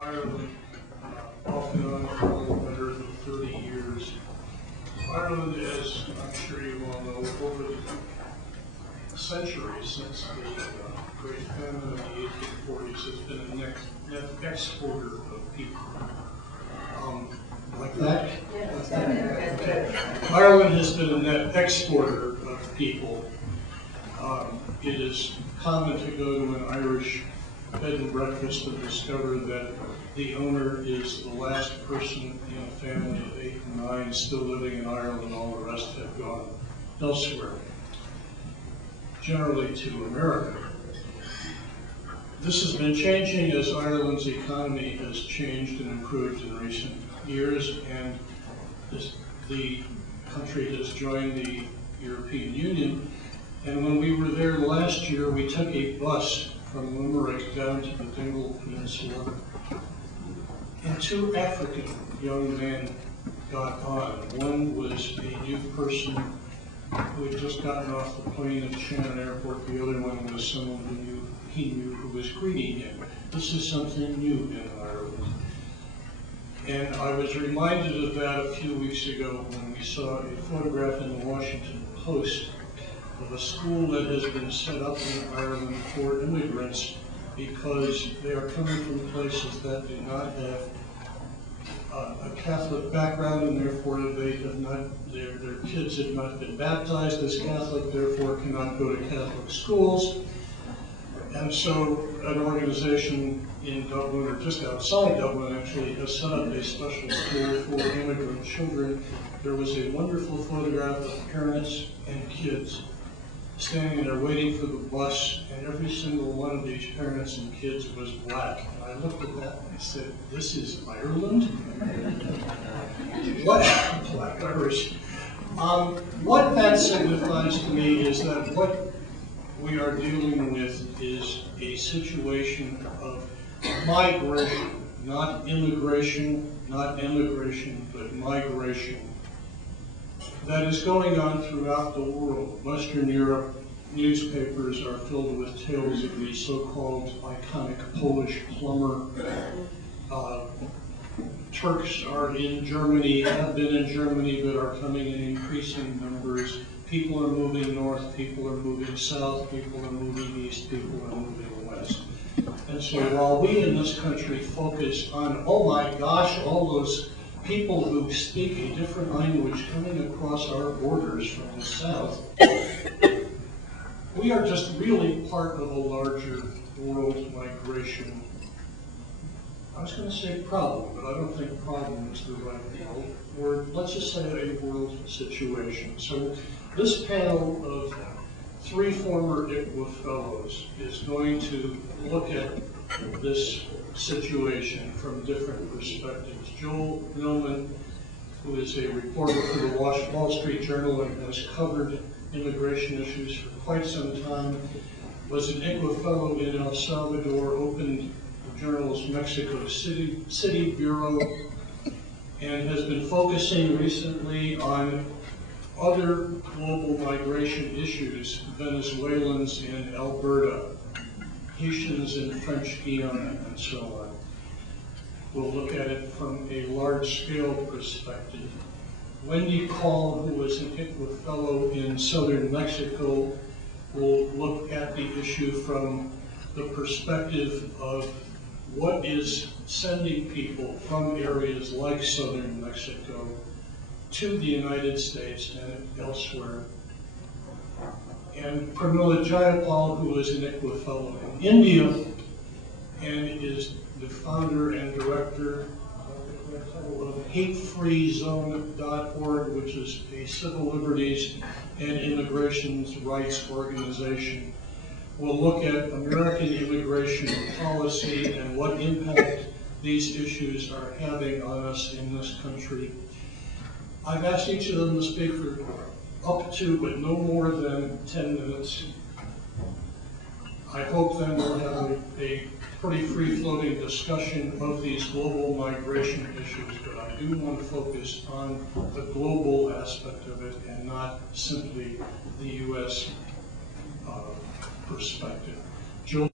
Ireland, off and on for a little better than 30 years. Ireland, as I'm sure you all know, over the centuries since the Great Famine of the 1840s, has been a net exporter of people. Like that? Okay. Ireland has been a net exporter of people. It is common to go to an Irish bed and breakfast and discover that the owner is the last person in a family of 8 and 9 still living in Ireland. All the rest have gone elsewhere, generally to America. This has been changing as Ireland's economy has changed and improved in recent years, and the country has joined the European Union. And when we were there last year, we took a bus from Limerick down to the Dingle Peninsula, and 2 African young men got on. One was a new person who had just gotten off the plane at Shannon Airport. The other one was someone he knew who was greeting him. This is something new in Ireland. And I was reminded of that a few weeks ago when we saw a photograph in the Washington Post of a school that has been set up in Ireland for immigrants because they are coming from places that do not have a Catholic background, and therefore they have not, their kids have not been baptized as Catholic, therefore cannot go to Catholic schools. And so an organization in Dublin, or just outside Dublin actually, has set up a special school for immigrant children. There was a wonderful photograph of parents and kids standing there waiting for the bus, and every single one of these parents and kids was black. And I looked at that and I said, "This is Ireland?" What? Black Irish. What that signifies to me is that what we are dealing with is a situation of migration, not immigration, not emigration, but migration, that is going on throughout the world. Western Europe newspapers are filled with tales of the so-called iconic Polish plumber. Turks are in Germany, have been in Germany, but are coming in increasing numbers. People are moving north, people are moving south, people are moving east, people are moving west. And so while we in this country focus on, oh my gosh, all those people who speak a different language coming across our borders from the south, we are just really part of a larger world migration. I was going to say problem, but I don't think problem is the right word. Let's just say a world situation. So this panel of 3 former ICWA fellows is going to look at this situation from different perspectives. Joel Millman, who is a reporter for the Wall Street Journal and has covered immigration issues for quite some time, was an ICWA fellow in El Salvador, opened the journal's Mexico City Bureau, and has been focusing recently on other global migration issues, Venezuelans in Alberta, Haitians in French Guiana, and so on. We'll look at it from a large-scale perspective. Wendy Call, who was an ICWA fellow in southern Mexico, will look at the issue from the perspective of what is sending people from areas like southern Mexico to the United States and elsewhere. And Pramila Jayapal, who is an ICWA fellow in India and is the founder and director of HateFreeZone.org, which is a civil liberties and immigration rights organization. We'll look at American immigration policy and what impact these issues are having on us in this country. I've asked each of them to speak for up to, but no more than 10 minutes. I hope then we'll have a pretty free-floating discussion of these global migration issues, but I do want to focus on the global aspect of it and not simply the U.S. Perspective. Joel